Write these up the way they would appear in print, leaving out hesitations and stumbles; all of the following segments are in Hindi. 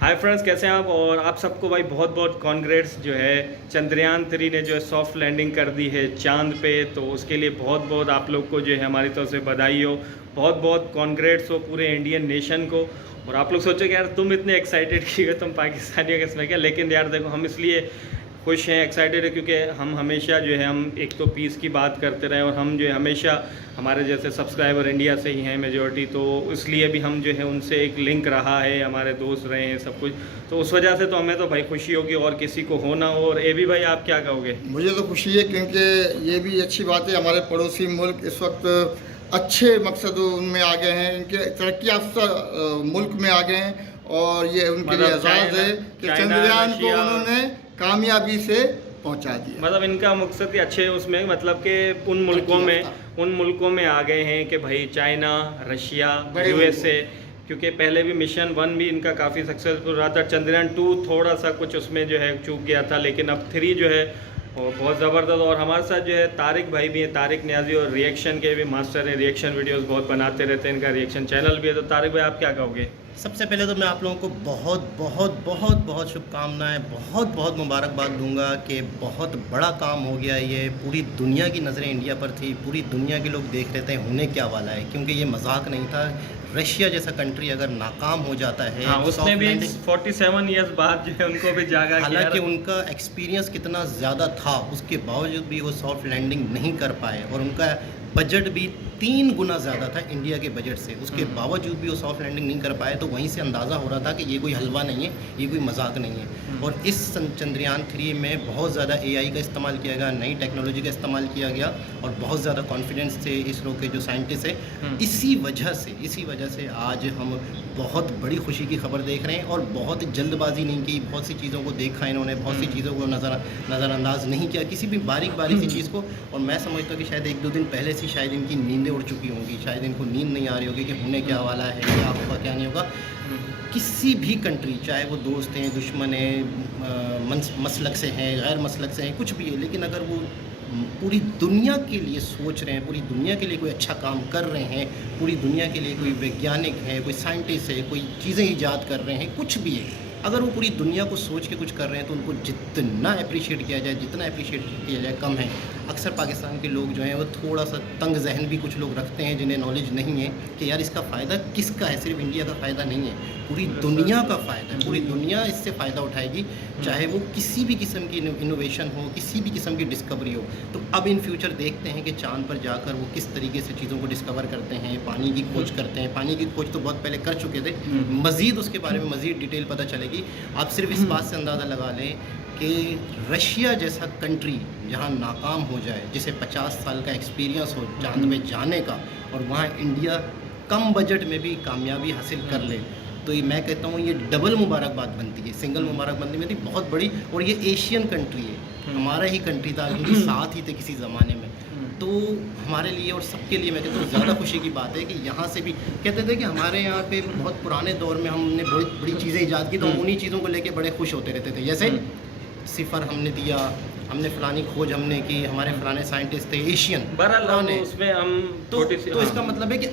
हाय फ्रेंड्स, कैसे हैं आप। और आप सबको भाई बहुत बहुत कॉन्ग्रेट्स जो है चंद्रयान 3 ने जो है सॉफ्ट लैंडिंग कर दी है चांद पे। तो उसके लिए बहुत बहुत आप लोग को जो है हमारी तरफ से बधाई हो, बहुत बहुत कॉन्ग्रेट्स हो पूरे इंडियन नेशन को। और आप लोग सोचो कि यार तुम इतने एक्साइटेड क्यों, तुम पाकिस्तानी हो किसमें क्या। लेकिन यार देखो, हम इसलिए खुश हैं, एक्साइटेड है क्योंकि हम हमेशा जो है हम एक तो पीस की बात करते रहे और हम जो है हमेशा हमारे जैसे सब्सक्राइबर इंडिया से ही हैं मेजॉरिटी, तो इसलिए भी हम जो है उनसे एक लिंक रहा है, हमारे दोस्त रहे हैं सब कुछ। तो उस वजह से तो हमें तो भाई खुशी होगी और किसी को हो ना हो। और ए भी भाई आप क्या कहोगे? मुझे तो खुशी है क्योंकि ये भी अच्छी बात है, हमारे पड़ोसी मुल्क इस वक्त अच्छे मकसदों में आ गए हैं, इनके तरक्की याफ्ता मुल्क में आ गए हैं। और ये उनके लिए एजाज़ है कि चंद्रयान को उन्होंने कामयाबी से पहुंचा दिया। मतलब इनका मकसद ही अच्छे है उसमें, मतलब कि उन मुल्कों में आ गए हैं कि भाई चाइना, रशिया, यूएसए। क्योंकि पहले भी मिशन 1 भी इनका काफ़ी सक्सेसफुल रहा था। चंद्रयान 2 थोड़ा सा कुछ उसमें जो है चूक गया था, लेकिन अब 3 जो है और बहुत ज़बरदस्त। और हमारे साथ जो है तारिक भाई भी हैं, तारिक न्याजी, और रिएक्शन के भी मास्टर हैं, रिएक्शन वीडियोस बहुत बनाते रहते हैं, इनका रिएक्शन चैनल भी है। तो तारिक भाई आप क्या कहोगे? सबसे पहले तो मैं आप लोगों को बहुत बहुत बहुत बहुत शुभकामनाएं, बहुत बहुत मुबारकबाद दूंगा कि बहुत बड़ा काम हो गया। ये पूरी दुनिया की नज़रें इंडिया पर थी, पूरी दुनिया के लोग देख रहे थे होने क्या वाला है, क्योंकि ये मजाक नहीं था। रशिया जैसा कंट्री अगर नाकाम हो जाता है, हाँ, उसने भी 47 ईयर्स बाद जो है उनको भी जागा। हालांकि उनका एक्सपीरियंस कितना ज़्यादा था, उसके बावजूद भी वो सॉफ्ट लैंडिंग नहीं कर पाए। और उनका बजट भी 3 गुना ज़्यादा था इंडिया के बजट से, उसके बावजूद भी वो सॉफ्ट लैंडिंग नहीं कर पाए। तो वहीं से अंदाज़ा हो रहा था कि ये कोई हलवा नहीं है, ये कोई मजाक नहीं है। और इस चंद्रयान 3 में बहुत ज़्यादा AI का इस्तेमाल किया गया, नई टेक्नोलॉजी का इस्तेमाल किया गया, और बहुत ज़्यादा कॉन्फिडेंस थे इसरो के जो साइंटिस्ट हैं। इसी वजह से आज हम बहुत बड़ी खुशी की खबर देख रहे हैं। और बहुत जल्दबाजी नहीं की, बहुत सी चीज़ों को देखा इन्होंने, बहुत सी चीज़ों को नज़रअंदाज नहीं किया, किसी भी बारीक सी चीज़ को। और मैं समझता हूँ कि शायद 1-2 दिन पहले से शायद इनकी नींदें उड़ चुकी होंगी, शायद इनको नींद नहीं आ रही होगी कि होने क्या वाला है, क्या होगा क्या नहीं होगा। किसी भी कंट्री, चाहे वो दोस्त हैं, दुश्मन हैं, मसलक से हैं, गैर मसलक से हैं, कुछ भी है, लेकिन अगर वो पूरी दुनिया के लिए सोच रहे हैं, पूरी दुनिया के लिए कोई अच्छा काम कर रहे हैं, पूरी दुनिया के लिए कोई वैज्ञानिक है, कोई साइंटिस्ट है, कोई चीज़ें ईजाद कर रहे हैं, कुछ भी है, अगर वो पूरी दुनिया को सोच के कुछ कर रहे हैं तो उनको जितना अप्रिशिएट किया जाए, जितना अप्रिशिएट किया जाए कम है। अक्सर पाकिस्तान के लोग जो हैं वो थोड़ा सा तंग जहन भी कुछ लोग रखते हैं, जिन्हें नॉलेज नहीं है कि यार इसका फ़ायदा किसका है। सिर्फ इंडिया का फ़ायदा नहीं है, पूरी दुनिया का फ़ायदा है, पूरी दुनिया इससे फ़ायदा उठाएगी, चाहे वो किसी भी किस्म की इनोवेशन हो, किसी भी किस्म की डिस्कवरी हो। तो अब इन फ्यूचर देखते हैं कि चाँद पर जाकर वो किस तरीके से चीज़ों को डिस्कवर करते हैं, पानी की खोज करते हैं। पानी की खोज तो बहुत पहले कर चुके थे, मज़ीद उसके बारे में मज़ीद डिटेल पता चलेगी। आप सिर्फ इस बात से अंदाज़ा लगा लें कि रशिया जैसा कंट्री जहां नाकाम हो जाए, जिसे 50 साल का एक्सपीरियंस हो चांद में जाने का, और वहां इंडिया कम बजट में भी कामयाबी हासिल कर ले, तो ये मैं कहता हूँ ये डबल मुबारकबाद बनती है, सिंगल मुबारकबाद बनती है, बहुत बड़ी। और ये एशियन कंट्री है, हमारा ही कंट्री था, क्योंकि साथ ही थे किसी ज़माने में। तो हमारे लिए और सबके लिए मैं कहता हूँ ज़्यादा खुशी की बात है कि यहाँ से भी कहते थे कि हमारे यहाँ पे बहुत पुराने दौर में हमने बड़ी बड़ी चीज़ें ईजाद की, तो उन्हीं चीज़ों को लेके बड़े खुश होते रहते थे। जैसे सिफर हमने दिया, हमने फलानी खोज हमने की, हमारे फलाने साइंटिस्ट थे एशियन बहरहाल उसमें हम तो इसका मतलब है कि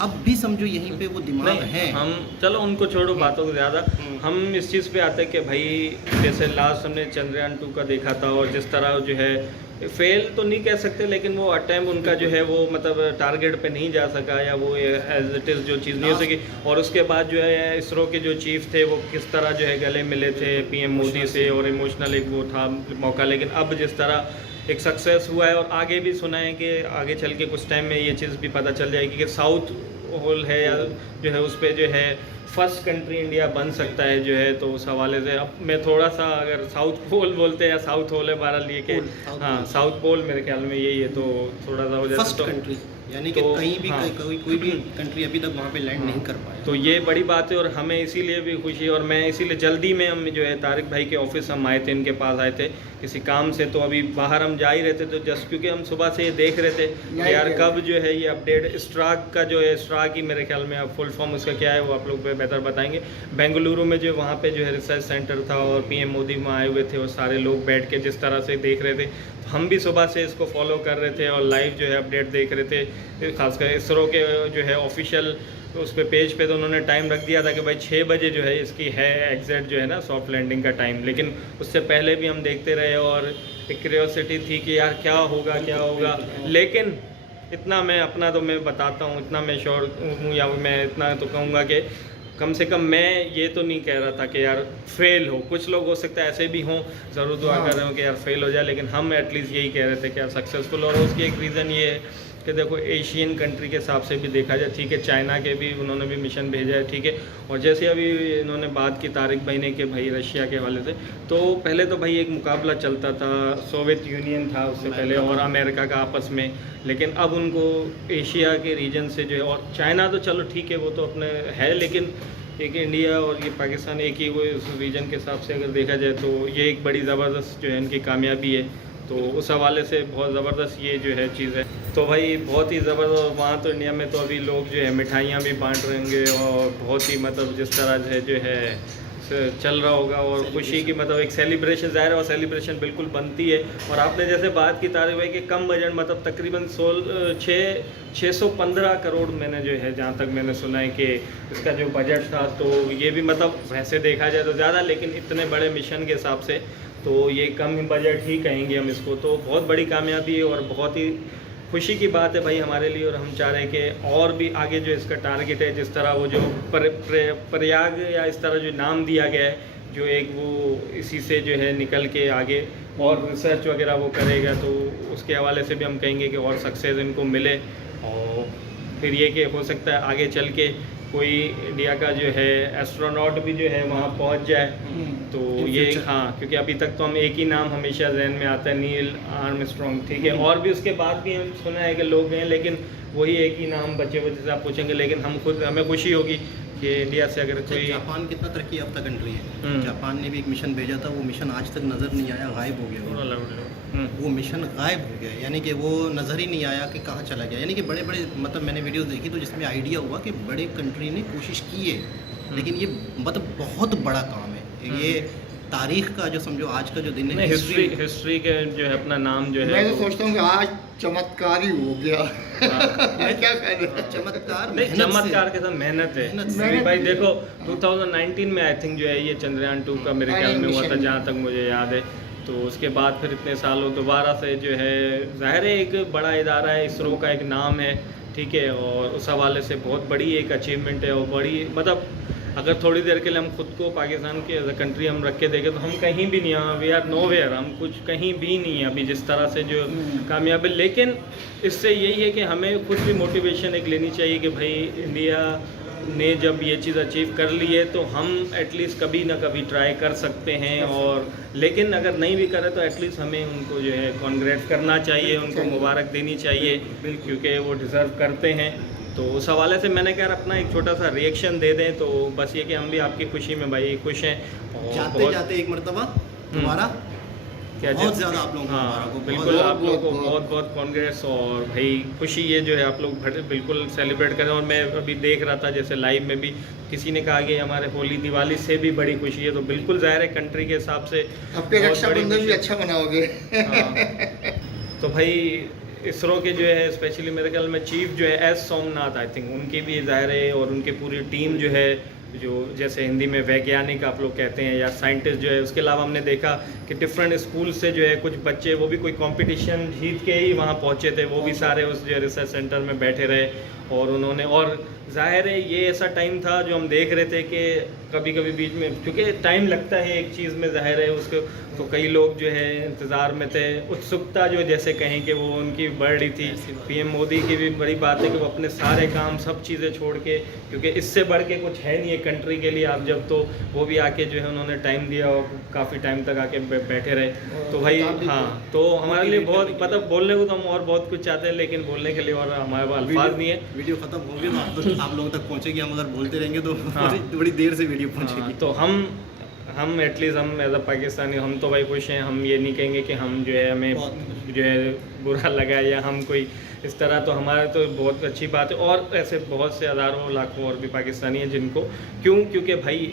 अब भी समझो यहीं पे वो दिमाग है। हम चलो उनको छोड़ो बातों को ज़्यादा, हम इस चीज़ पे आते हैं कि भाई जैसे लास्ट हमने चंद्रयान 2 का देखा था, और जिस तरह जो है फेल तो नहीं कह सकते, लेकिन वो अटैम्प्ट उनका जो है वो मतलब टारगेट पे नहीं जा सका, या वो एज इट इज़ जो चीज़ नहीं हो सकी। और उसके बाद जो है इसरो के जो चीफ थे वो किस तरह जो है गले मिले थे PM मोदी से, और इमोशनल एक वो था मौका। लेकिन अब जिस तरह एक सक्सेस हुआ है, और आगे भी सुना है कि आगे चल के कुछ टाइम में ये चीज़ भी पता चल जाएगी कि साउथ होल है या जो है उस पर जो है फर्स्ट कंट्री इंडिया बन सकता है जो है। तो उस हवाले से अब मैं थोड़ा सा, अगर साउथ पोल बोलते हैं या साउथ होल है बहरहाल लिए कि हाँ साउथ पोल मेरे ख्याल में यही है, तो थोड़ा सा हो जाता फर्स्ट कंट्री, यानी कि कहीं भी कोई भी कंट्री अभी तक वहाँ पे लैंड नहीं कर पाया। तो ये बड़ी बात है, और हमें इसीलिए भी खुशी है। और मैं इसीलिए जल्दी में हम जो है तारिक भाई के ऑफिस हम आए थे, इनके पास आए थे किसी काम से। तो अभी बाहर हम जा ही रहे थे, तो जस्ट क्योंकि हम सुबह से ये देख रहे थे कि यार कब जो है ये अपडेट स्ट्राक का जो है, स्ट्राक ही मेरे ख्याल में अब फुल फॉर्म उसका क्या है वो आप लोग बेहतर बताएंगे। बेंगलुरु में जो वहाँ पे जो है रिसर्च सेंटर था, और PM मोदी वहाँ आए हुए थे, और सारे लोग बैठ के जिस तरह से देख रहे थे, हम भी सुबह से इसको फॉलो कर रहे थे और लाइव जो है अपडेट देख रहे थे। खासकर इसरो के जो है ऑफिशियल उस पे पेज पे तो उन्होंने टाइम रख दिया था कि भाई 6 बजे जो है इसकी है एग्जैक्ट जो है ना सॉफ्ट लैंडिंग का टाइम, लेकिन उससे पहले भी हम देखते रहे और एक क्यूरियोसिटी थी कि यार क्या होगा, लेकिन इतना मैं अपना तो मैं बताता हूँ, इतना मैं श्योर हूँ या मैं इतना तो कहूँगा कि कम से कम मैं ये तो नहीं कह रहा था कि यार फेल हो, कुछ लोग हो सकता है ऐसे भी हों, ज़रूर दुआ कर रहे हो कि यार फेल हो जाए, लेकिन हम एटलीस्ट यही कह रहे थे कि यार सक्सेसफुल। और उसकी एक रीज़न ये है कि देखो एशियन कंट्री के हिसाब से भी देखा जाए, ठीक है, चाइना के भी उन्होंने भी मिशन भेजा है, ठीक है, और जैसे अभी इन्होंने बात की तारिक भाई ने कि भाई रशिया के हवाले से, तो पहले तो भाई एक मुकाबला चलता था, सोवियत यूनियन था उससे पहले और अमेरिका का आपस में, लेकिन अब उनको एशिया के रीजन से जो है, और चाइना तो चलो ठीक है वो तो अपने है, लेकिन एक इंडिया और ये पाकिस्तान एक ही वो उस रीजन के हिसाब से अगर देखा जाए तो ये एक बड़ी ज़बरदस्त जो है इनकी कामयाबी है। तो उस हवाले से बहुत ज़बरदस्त ये जो है चीज़ है, तो भाई बहुत ही ज़बरदस्त। वहाँ तो इंडिया में तो अभी लोग जो है मिठाइयाँ भी बांट रहेंगे और बहुत ही मतलब जिस तरह जो है चल रहा होगा और खुशी की मतलब एक सेलिब्रेशन ज़ाहिर है और सेलिब्रेशन बिल्कुल बनती है। और आपने जैसे बात की तारीफ है कि कम बजट मतलब तकरीबन 615 करोड़ मैंने जो है जहाँ तक मैंने सुना है कि इसका जो बजट था, तो ये भी मतलब वैसे देखा जाए तो ज़्यादा, लेकिन इतने बड़े मिशन के हिसाब से तो ये कम बजट ही कहेंगे हम इसको, तो बहुत बड़ी कामयाबी है और बहुत ही खुशी की बात है भाई हमारे लिए। और हम चाह रहे हैं कि और भी आगे जो इसका टारगेट है, जिस तरह वो जो प्रयाग या इस तरह जो नाम दिया गया है, जो एक वो इसी से जो है निकल के आगे और रिसर्च वगैरह वो करेगा, तो उसके हवाले से भी हम कहेंगे कि और सक्सेस इनको मिले। और फिर ये कि हो सकता है आगे चल के कोई इंडिया का जो है एस्ट्रोनॉट भी जो है वहाँ पहुँच जाए, तो ये हाँ, क्योंकि अभी तक तो हम एक ही नाम हमेशा जहन में आता है, नील आर्मस्ट्रॉन्ग, ठीक है, और भी उसके बाद भी हम सुना है कि लोग हैं, लेकिन वही एक ही नाम बच्चे से आप पूछेंगे, लेकिन हमें खुशी होगी कि इंडिया से अगर कोई। जापान कितना तरक्की याफ्ता कंट्री है, जापान ने भी एक मिशन भेजा था, वो मिशन आज तक नज़र नहीं आया, गायब हो गया वो मिशन गायब हो गया, यानी कि वो नज़र ही नहीं आया कि कहाँ चला गया। यानी कि बड़े बड़े मतलब मैंने वीडियोस देखी तो जिसमें आइडिया हुआ कि बड़े कंट्री ने कोशिश की है, लेकिन ये मतलब बहुत बड़ा काम है ये। तारीख का जो समझो आज का जो दिन है, हिस्ट्री के जो है अपना नाम जो है, मैं तो सोचता हूँ कि आज चमत्कार ही हो गया। क्या कह रहे चमत्कार नहीं, चमत्कार के साथ मेहनत है भाई। देखो 2019 में आई थिंक जो है ये चंद्रयान 2 का मेरे ख्याल में हुआ था, जहाँ तक मुझे याद है। तो उसके बाद फिर इतने सालों दोबारा से जो है ज़ाहिर है एक बड़ा इदारा है, इसरो का एक नाम है, ठीक है, और उस हवाले से बहुत बड़ी एक अचीवमेंट है और बड़ी मतलब अगर थोड़ी देर के लिए हम खुद को पाकिस्तान के एज अ कंट्री हम रख के देखें तो हम कहीं भी नहीं हैं, वी आर नोवेयर, हम कुछ कहीं भी नहीं हैं अभी जिस तरह से जो कामयाबी। लेकिन इससे यही है कि हमें खुद भी मोटिवेशन एक लेनी चाहिए कि भाई इंडिया ने जब ये चीज़ अचीव कर ली है तो हम एटलीस्ट कभी ना कभी ट्राई कर सकते हैं। और लेकिन अगर नहीं भी करें तो एटलीस्ट हमें उनको जो है कॉन्ग्रेट करना चाहिए, उनको मुबारक देनी चाहिए, क्योंकि वो डिज़र्व करते हैं। तो उस हवाले से मैंने कहा अपना एक छोटा सा रिएक्शन दे दें, तो बस ये कि हम भी आपकी खुशी में भाई खुश हैं। और जाते जाते एक मरतबा तुम्हारा क्या बहुत ज़्यादा आप लोगों को हाँ बिल्कुल आप लोगों को बहुत बहुत कांग्रेस और भाई खुशी ये जो है आप लोग बिल्कुल सेलिब्रेट करें। और मैं अभी देख रहा था जैसे लाइव में भी किसी ने कहा कि हमारे होली दिवाली से भी बड़ी खुशी है, तो बिल्कुल ज़ाहिर है कंट्री के हिसाब से आपके रक्षाबंधन भी अच्छा मनाओगे। तो भाई इसरो के जो है स्पेशली मेरे ख्याल में चीफ जो है एस सोमनाथ आई थिंक, उनकी भी ज़ाहिर है और उनकी पूरी टीम जो है, जो जैसे हिंदी में वैज्ञानिक आप लोग कहते हैं या साइंटिस्ट जो है। उसके अलावा हमने देखा कि डिफरेंट स्कूल से जो है कुछ बच्चे वो भी कोई कंपटीशन जीत के ही वहाँ पहुँचे थे, वो भी सारे उस जो रिसर्च सेंटर में बैठे रहे और उन्होंने। और ज़ाहिर है ये ऐसा टाइम था जो हम देख रहे थे कि कभी कभी बीच में, क्योंकि टाइम लगता है एक चीज़ में ज़ाहिर है उसको, तो कई लोग जो है इंतज़ार में थे, उत्सुकता जो जैसे कहें कि वो उनकी बढ़ रही थी। पीएम मोदी की भी बड़ी बात है कि वो अपने सारे काम सब चीज़ें छोड़ के, क्योंकि इससे बढ़ के कुछ है नहीं है कंट्री के लिए आप जब, तो वो भी आके जो है उन्होंने टाइम दिया और काफ़ी टाइम तक आके बैठे रहे। तो भाई हाँ, तो हमारे लिए बहुत मतलब बोलने को तो हम और बहुत कुछ चाहते हैं, लेकिन बोलने के लिए और हमारे पास अल्फाज नहीं है। वीडियो ख़त्म होगी तो आप लोगों तक पहुँचेगी, हम अगर बोलते रहेंगे तो बड़ी देर से वीडियो पहुँचेगी। तो हम एटलीस्ट हम एज अ पाकिस्तानी हम तो भाई खुश हैं। हम ये नहीं कहेंगे कि हम जो है हमें जो है बुरा लगा या हम कोई इस तरह, तो हमारा तो बहुत अच्छी बात है। और ऐसे बहुत से हज़ारों लाखों और भी पाकिस्तानी हैं जिनको क्योंकि भाई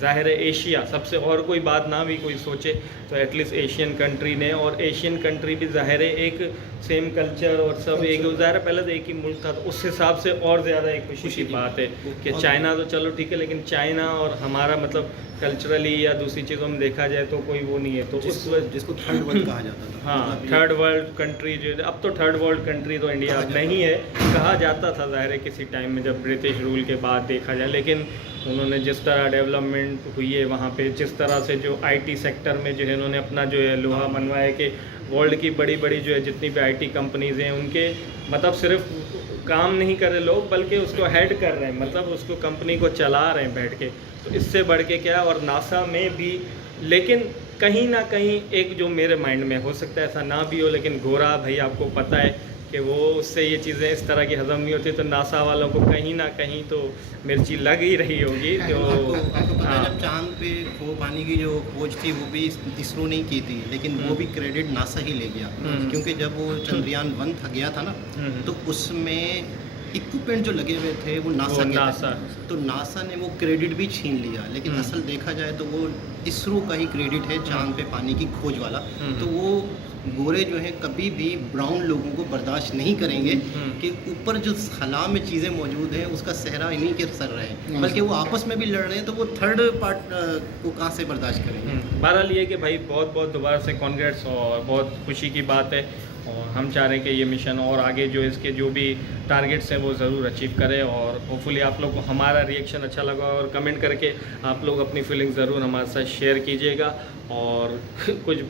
ज़ाहिर है एशिया सबसे, और कोई बात ना भी कोई सोचे तो एटलीस्ट एशियन कंट्री ने, और एशियन कंट्री भी ज़ाहिर है एक सेम कल्चर और सब एक, ज़ाहिर है पहले तो एक ही मुल्क था, तो उस हिसाब से और ज़्यादा एक खुशी की बात है कि चाइना तो चलो ठीक है, लेकिन चाइना और हमारा मतलब कल्चरली या दूसरी चीज़ों में देखा जाए तो कोई वो नहीं है, तो उस जिसको थर्ड वर्ल्ड कहा जाता था। हाँ, मतलब ये- थर्ड वर्ल्ड कंट्री जो, अब तो थर्ड वर्ल्ड कंट्री तो इंडिया अब नहीं है, कहा जाता था ज़ाहिर है किसी टाइम में जब ब्रिटिश रूल के बाद देखा जाए, लेकिन उन्होंने जिस तरह डेवलपमेंट हुई है वहाँ पे, जिस तरह से जो आईटी सेक्टर में जो है उन्होंने अपना जो है लोहा मनवाया कि वर्ल्ड की बड़ी बड़ी जो है जितनी भी आईटी कंपनीज़ हैं उनके मतलब सिर्फ काम नहीं कर रहे लोग, बल्कि उसको हेड कर रहे हैं, मतलब उसको कंपनी को चला रहे हैं बैठ के, तो इससे बढ़ के क्या, और नासा में भी, लेकिन कहीं ना कहीं एक जो मेरे माइंड में हो सकता है ऐसा ना भी हो, लेकिन गोरा भाई आपको पता है कि वो उससे ये चीज़ें इस तरह की हजम नहीं होती, तो नासा वालों को कहीं ना कहीं तो मिर्ची लग ही रही होगी। तो आपको पता है हाँ। जब चांद पे खो पानी की जो खोज थी वो भी इसरो ने की थी, लेकिन वो भी क्रेडिट नासा ही ले गया, क्योंकि जब वो चंद्रयान 1 था गया था ना, तो उसमें इक्विपमेंट जो लगे हुए थे वो नासा के नासा। थे, तो नासा ने वो क्रेडिट भी छीन लिया, लेकिन असल देखा जाए तो वो इसरो का ही क्रेडिट है चांद पे पानी की खोज वाला। तो वो गोरे जो हैं कभी भी ब्राउन लोगों को बर्दाश्त नहीं करेंगे कि ऊपर जो खला में चीज़ें मौजूद हैं उसका सहरा इन्हीं के सर रहे, बल्कि वो आपस में भी लड़ रहे हैं, तो वो थर्ड पार्ट को कहाँ से बर्दाश्त करेंगे। बहरहाल ये कि भाई बहुत बहुत दोबारा से कॉन्ग्रेट्स, और बहुत खुशी की बात है, और हम चाह रहे हैं कि ये मिशन और आगे जो इसके जो भी टारगेट्स हैं वो ज़रूर अचीव करें, और होपफुली आप लोग को हमारा रिएक्शन अच्छा लगा, और कमेंट करके आप लोग अपनी फीलिंग ज़रूर हमारे साथ शेयर कीजिएगा, और कुछ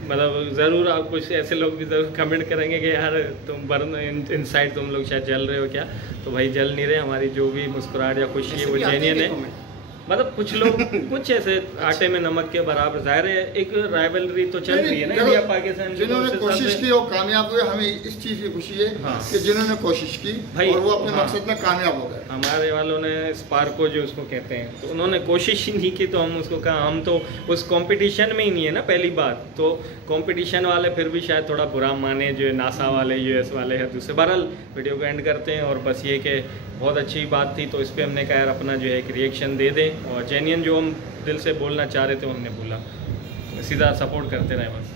मतलब ज़रूर आप कुछ ऐसे लोग भी ज़रूर कमेंट करेंगे कि यार तुम बर्न इनसाइड तुम लोग शायद जल रहे हो क्या, तो भाई जल नहीं रहे, हमारी जो भी मुस्कुराहट या खुशी है वो जेन्युइन है। मतलब कुछ लोग कुछ ऐसे आटे में नमक के बराबर, जाहिर है एक राइवलरी तो चल रही है ना इंडिया पाकिस्तान की, जिन्होंने तो उस कोशिश हिसाब की वो कामयाब हुए, हमें इस चीज़ की खुशी है हाँ। कि जिन्होंने कोशिश की भाई, और वो अपने हाँ। मकसद में कामयाब हो गए। हमारे वालों ने स्पार्को जो उसको कहते हैं, तो उन्होंने कोशिश ही नहीं की, तो हम उसको कहा हम तो उस कंपटीशन में ही नहीं है ना पहली बात, तो कंपटीशन वाले फिर भी शायद थोड़ा बुरा माने जो नासा वाले यूएस वाले हैं दूसरे। बहरहाल वीडियो को एंड करते हैं, और बस ये कि बहुत अच्छी बात थी, तो इस पर हमने कहा यार अपना जो है एक रिएक्शन दे दें, और जेन्युइन जो हम दिल से बोलना चाह रहे थे हमने बोला, सीधा सपोर्ट करते रहे बस।